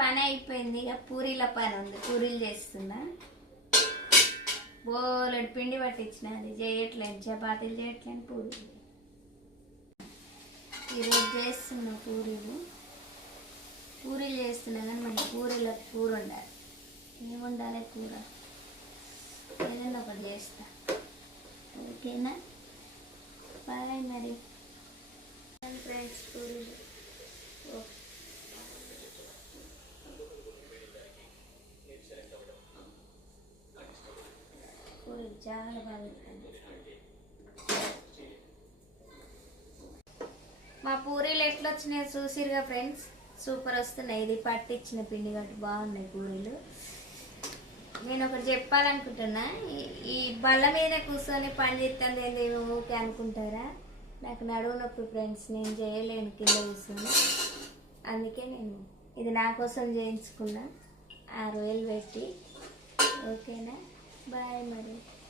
పని అయిపోయింది. ఇక పూరీల పని ఉంది, పూరీలు చేస్తున్నా. బోలెడు పిండి పట్టించిన, అది చేయట్లేదు, చపాతీలు చేయట్లేదు, పూరీలు ఈరోజు చేస్తున్నా. పూరీలు చేస్తున్నా కానీ మన పూరీలకు కూర ఉండాలి. ఏమి ఉండాలి కూర? ఏదైనా ఒకటి చేస్తా. ఓకేనా? బాయ్ మరి ఫ్రెండ్స్. పూరీలు చాలా బాగా. మా పూరీలు ఎట్లా వచ్చినాయో చూసిరుగా ఫ్రెండ్స్, సూపర్ వస్తున్నాయి. ఇది పట్టించిన పిండి కాబట్టి బాగున్నాయి పూరీలు. నేను ఒకటి చెప్పాలనుకుంటున్నా, ఈ బల్ల మీద కూర్చొని పని చేస్తుంది ఏందేమో ఓకే అనుకుంటారా? నాకు నడువు నొప్పి ఫ్రెండ్స్, నేను చేయలేను కింద కూర్చొని. అందుకే నేను ఇది నా కోసం చేయించుకున్నా 6,000 పెట్టి. ఓకేనా? బాయ్ మరి.